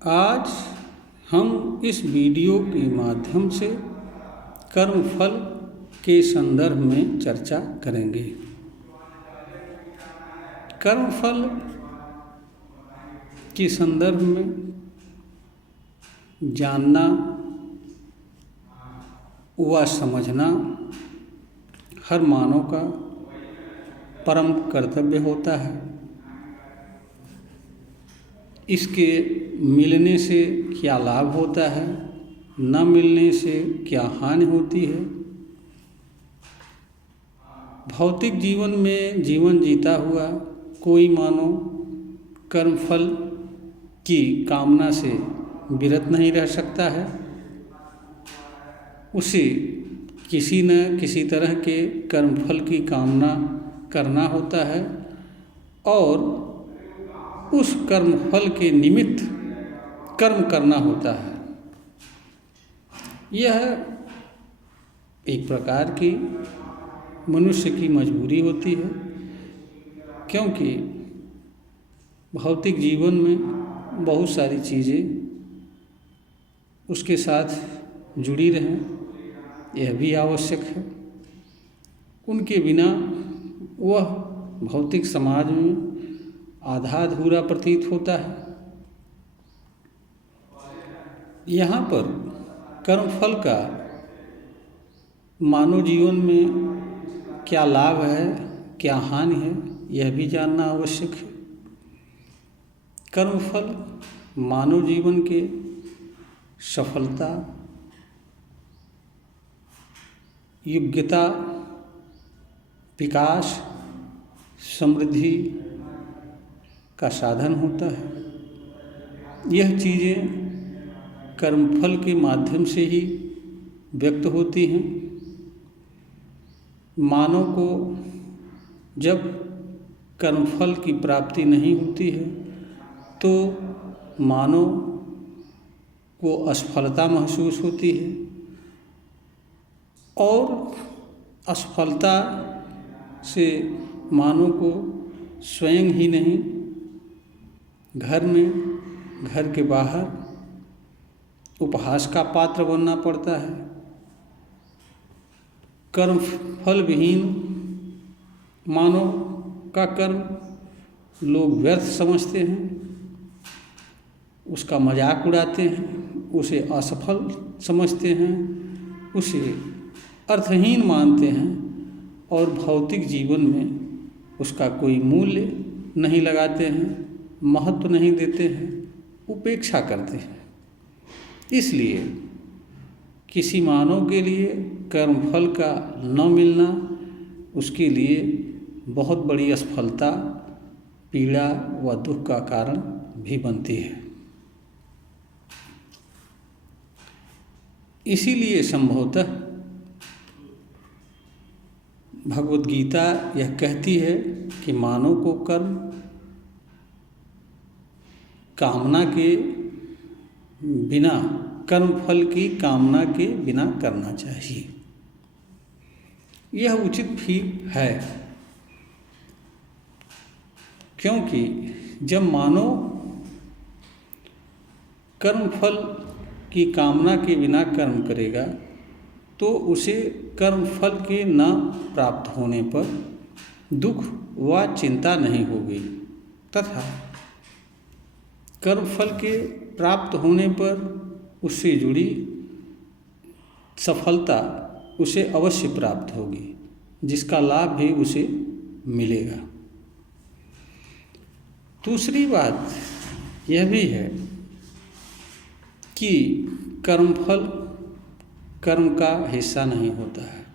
आज हम इस वीडियो के माध्यम से कर्मफल के संदर्भ में चर्चा करेंगे। कर्मफल के संदर्भ में जानना व समझना हर मानव का परम कर्तव्य होता है। इसके मिलने से क्या लाभ होता है, न मिलने से क्या हानि होती है। भौतिक जीवन में जीवन जीता हुआ कोई मानव कर्मफल की कामना से विरत नहीं रह सकता है। उसे किसी न किसी तरह के कर्मफल की कामना करना होता है और उस कर्मफल के निमित्त कर्म करना होता है। यह एक प्रकार की मनुष्य की मजबूरी होती है, क्योंकि भौतिक जीवन में बहुत सारी चीज़ें उसके साथ जुड़ी रहें, यह भी आवश्यक है। उनके बिना वह भौतिक समाज में आधा अधूरा प्रतीत होता है। यहाँ पर कर्मफल का मानव जीवन में क्या लाभ है, क्या हानि है, यह भी जानना आवश्यक है। कर्मफल मानव जीवन के सफलता, योग्यता, विकास, समृद्धि का साधन होता है। यह चीज़ें कर्मफल के माध्यम से ही व्यक्त होती हैं। मानव को जब कर्मफल की प्राप्ति नहीं होती है तो मानव को असफलता महसूस होती है और असफलता से मानव को स्वयं ही नहीं, घर में, घर के बाहर उपहास का पात्र बनना पड़ता है। कर्मफल विहीन मानव का कर्म लोग व्यर्थ समझते हैं, उसका मजाक उड़ाते हैं, उसे असफल समझते हैं, उसे अर्थहीन मानते हैं और भौतिक जीवन में उसका कोई मूल्य नहीं लगाते हैं, महत्व नहीं देते हैं, उपेक्षा करते हैं। इसलिए किसी मानव के लिए कर्मफल का न मिलना उसके लिए बहुत बड़ी असफलता, पीड़ा व दुख का कारण भी बनती है। इसीलिए संभवतः भगवद गीता यह कहती है कि मानव को कर्म कामना के बिना, कर्मफल की कामना के बिना करना चाहिए। यह उचित भी है, क्योंकि जब मानव कर्मफल की कामना के बिना कर्म करेगा तो उसे कर्मफल के न प्राप्त होने पर दुख व चिंता नहीं होगी, तथा कर्मफल के प्राप्त होने पर उससे जुड़ी सफलता उसे अवश्य प्राप्त होगी, जिसका लाभ भी उसे मिलेगा। दूसरी बात यह भी है कि कर्मफल कर्म का हिस्सा नहीं होता है,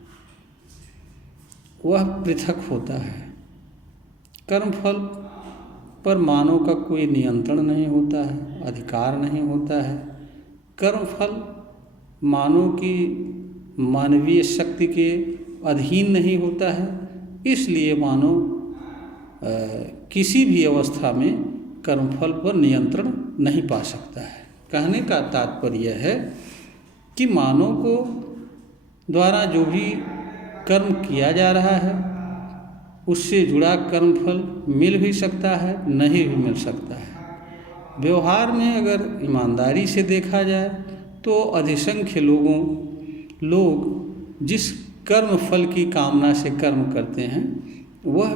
वह पृथक होता है। कर्मफल पर मानव का कोई नियंत्रण नहीं होता है, अधिकार नहीं होता है। कर्मफल मानव की मानवीय शक्ति के अधीन नहीं होता है। इसलिए मानव किसी भी अवस्था में कर्मफल पर नियंत्रण नहीं पा सकता है। कहने का तात्पर्य है कि मानव को द्वारा जो भी कर्म किया जा रहा है उससे जुड़ा कर्मफल मिल भी सकता है, नहीं भी मिल सकता है। व्यवहार में अगर ईमानदारी से देखा जाए तो अधिसंख्य लोग जिस कर्म फल की कामना से कर्म करते हैं वह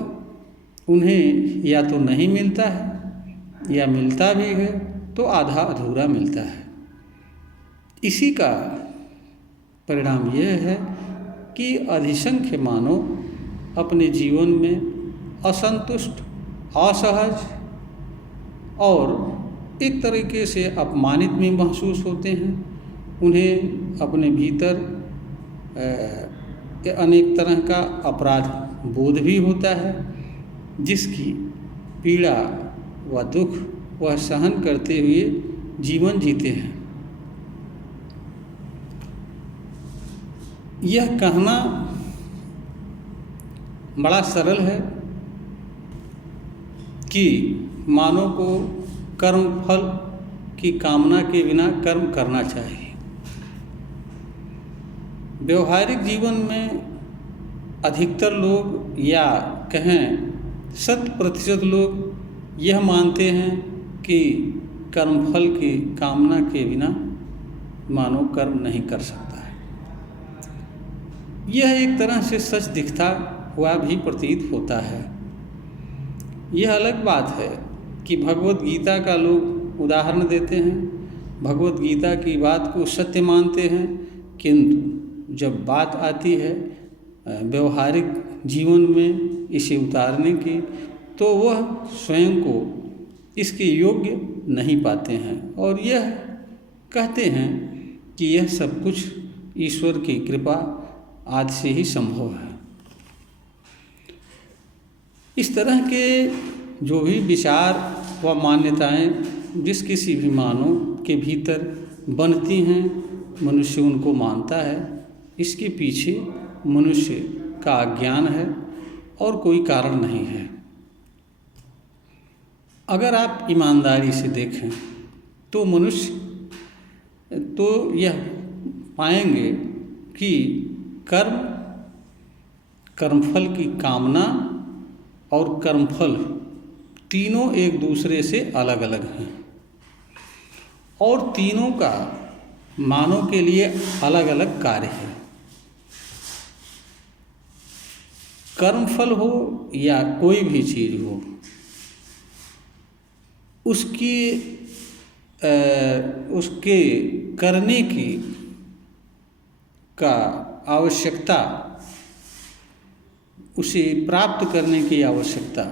उन्हें या तो नहीं मिलता है या मिलता भी है तो आधा अधूरा मिलता है। इसी का परिणाम यह है कि अधिसंख्य मानव अपने जीवन में असंतुष्ट, असहज और एक तरीके से अपमानित भी महसूस होते हैं। उन्हें अपने भीतर अनेक तरह का अपराध बोध भी होता है, जिसकी पीड़ा व दुख वह सहन करते हुए जीवन जीते हैं। यह कहना बड़ा सरल है कि मानव को कर्म फल की कामना के बिना कर्म करना चाहिए। व्यवहारिक जीवन में अधिकतर लोग या कहें 100% लोग यह मानते हैं कि कर्मफल की कामना के बिना मानव कर्म नहीं कर सकता है। यह एक तरह से सच दिखता हुआ भी प्रतीत होता है। यह अलग बात है कि भगवत गीता का लोग उदाहरण देते हैं, भगवत गीता की बात को सत्य मानते हैं, किंतु जब बात आती है व्यवहारिक जीवन में इसे उतारने की तो वह स्वयं को इसके योग्य नहीं पाते हैं और यह कहते हैं कि यह सब कुछ ईश्वर की कृपा आदि से ही संभव है। इस तरह के जो भी विचार व मान्यताएं जिस किसी भी मानव के भीतर बनती हैं, मनुष्य उनको मानता है। इसके पीछे मनुष्य का अज्ञान है और कोई कारण नहीं है। अगर आप ईमानदारी से देखें तो मनुष्य तो यह पाएंगे कि कर्मफल की कामना और कर्मफल तीनों एक दूसरे से अलग अलग हैं और तीनों का मानव के लिए अलग अलग कार्य है। कर्मफल हो या कोई भी चीज़ हो, उसके करने की का आवश्यकता, उसे प्राप्त करने की आवश्यकता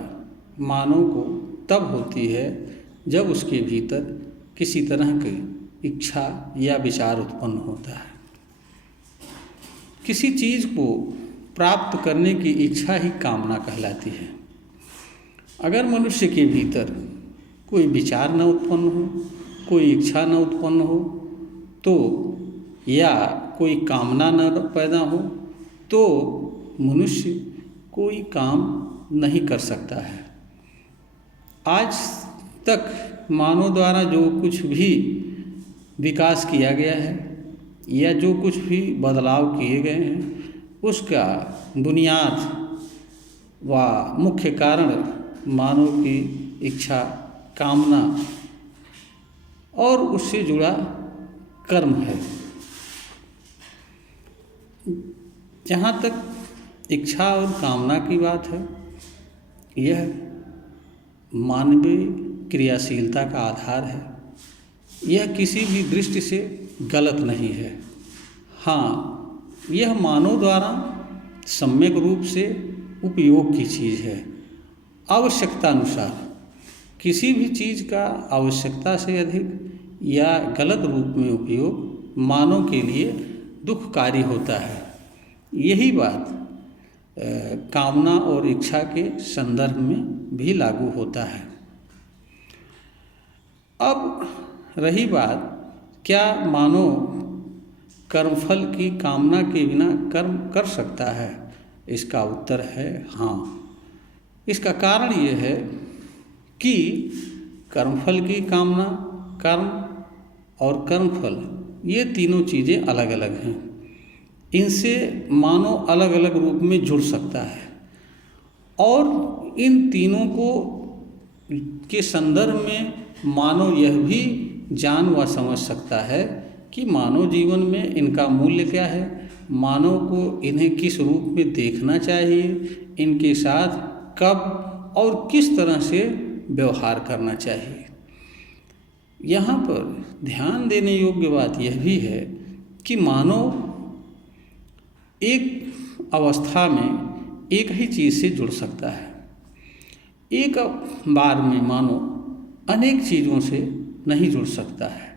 मानव को तब होती है जब उसके भीतर किसी तरह की इच्छा या विचार उत्पन्न होता है। किसी चीज़ को प्राप्त करने की इच्छा ही कामना कहलाती है। अगर मनुष्य के भीतर कोई विचार न उत्पन्न हो, कोई इच्छा न उत्पन्न हो तो या कोई कामना न पैदा हो तो मनुष्य कोई काम नहीं कर सकता है। आज तक मानव द्वारा जो कुछ भी विकास किया गया है या जो कुछ भी बदलाव किए गए हैं उसका बुनियाद व मुख्य कारण मानव की इच्छा, कामना और उससे जुड़ा कर्म है। जहाँ तक इच्छा और कामना की बात है, यह मानवीय क्रियाशीलता का आधार है। यह किसी भी दृष्टि से गलत नहीं है। हाँ, यह मानव द्वारा सम्यक रूप से उपयोग की चीज़ है। आवश्यकता अनुसार किसी भी चीज़ का आवश्यकता से अधिक या गलत रूप में उपयोग मानव के लिए दुखकारी होता है। यही बात कामना और इच्छा के संदर्भ में भी लागू होता है। अब रही बात, क्या मानव कर्मफल की कामना के बिना कर्म कर सकता है? इसका उत्तर है हाँ। इसका कारण यह है कि कर्मफल की कामना, कर्म और कर्मफल ये तीनों चीज़ें अलग अलग हैं। इनसे मानव अलग अलग रूप में जुड़ सकता है और इन तीनों को के संदर्भ में मानव यह भी जान व समझ सकता है कि मानव जीवन में इनका मूल्य क्या है, मानव को इन्हें किस रूप में देखना चाहिए, इनके साथ कब और किस तरह से व्यवहार करना चाहिए। यहाँ पर ध्यान देने योग्य बात यह भी है कि मानव एक अवस्था में एक ही चीज़ से जुड़ सकता है। एक बार में मानव अनेक चीज़ों से नहीं जुड़ सकता है,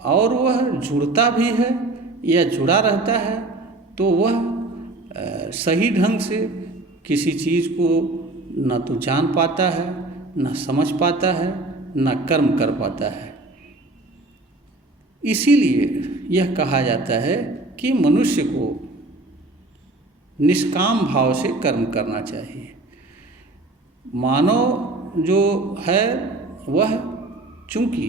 और वह जुड़ता भी है या जुड़ा रहता है तो वह सही ढंग से किसी चीज़ को न तो जान पाता है, न समझ पाता है, न कर्म कर पाता है। इसीलिए यह कहा जाता है कि मनुष्य को निष्काम भाव से कर्म करना चाहिए। मानव जो है वह चूँकि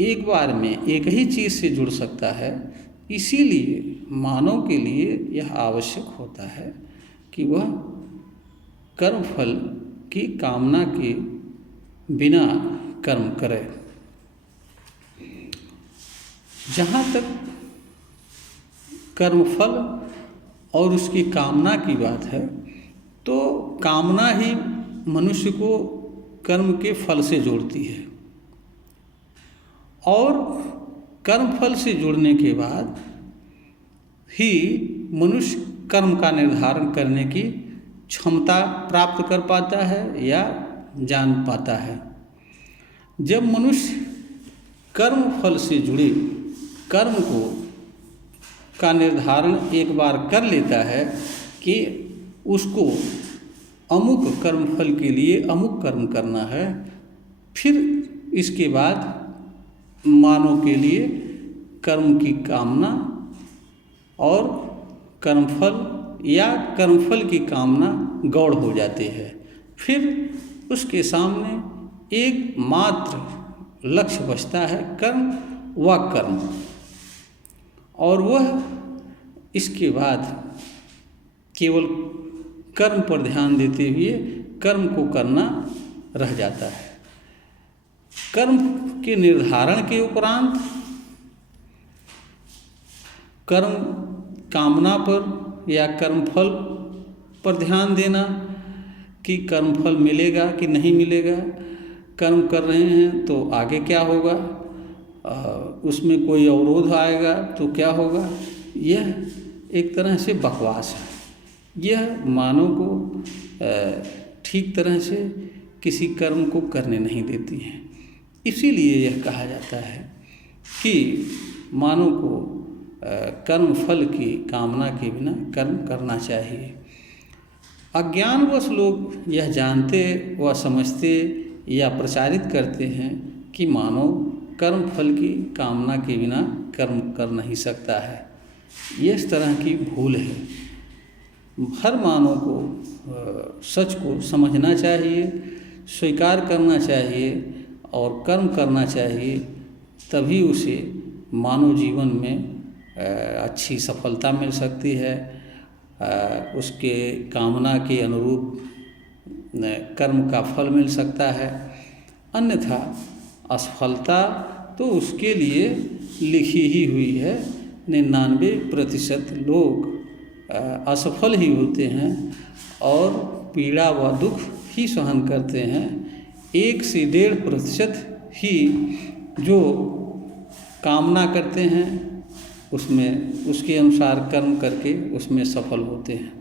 एक बार में एक ही चीज़ से जुड़ सकता है, इसीलिए मानव के लिए यह आवश्यक होता है कि वह कर्मफल की कामना के बिना कर्म करे। जहाँ तक कर्मफल और उसकी कामना की बात है, तो कामना ही मनुष्य को कर्म के फल से जोड़ती है, और कर्मफल से जुड़ने के बाद ही मनुष्य कर्म का निर्धारण करने की क्षमता प्राप्त कर पाता है या जान पाता है। जब मनुष्य कर्म फल से जुड़े कर्म का निर्धारण एक बार कर लेता है कि उसको अमुक कर्म फल के लिए अमुक कर्म करना है, फिर इसके बाद मानव के लिए कर्म की कामना और कर्मफल या कर्मफल की कामना गौड़ हो जाती है। फिर उसके सामने एक मात्र लक्ष्य बचता है, कर्म व कर्म, और वह इसके बाद केवल कर्म पर ध्यान देते हुए कर्म को करना रह जाता है। कर्म के निर्धारण के उपरांत कर्म कामना पर या कर्मफल पर ध्यान देना कि कर्मफल मिलेगा कि नहीं मिलेगा, कर्म कर रहे हैं तो आगे क्या होगा, उसमें कोई अवरोध आएगा तो क्या होगा, यह एक तरह से बकवास है। यह मानव को ठीक तरह से किसी कर्म को करने नहीं देती है। इसीलिए यह कहा जाता है कि मानव को कर्म फल की कामना के बिना कर्म करना चाहिए। अज्ञानवश लोग यह जानते व समझते या प्रचारित करते हैं कि मानव कर्म फल की कामना के बिना कर्म कर नहीं सकता है। यह इस तरह की भूल है। हर मानव को सच को समझना चाहिए, स्वीकार करना चाहिए और कर्म करना चाहिए, तभी उसे मानव जीवन में अच्छी सफलता मिल सकती है, उसके कामना के अनुरूप कर्म का फल मिल सकता है। अन्यथा असफलता तो उसके लिए लिखी ही हुई है। 99% लोग असफल ही होते हैं और पीड़ा व दुख ही सहन करते हैं। 1 से 1.5% ही जो कामना करते हैं उसमें उसके अनुसार कर्म करके उसमें सफल होते हैं।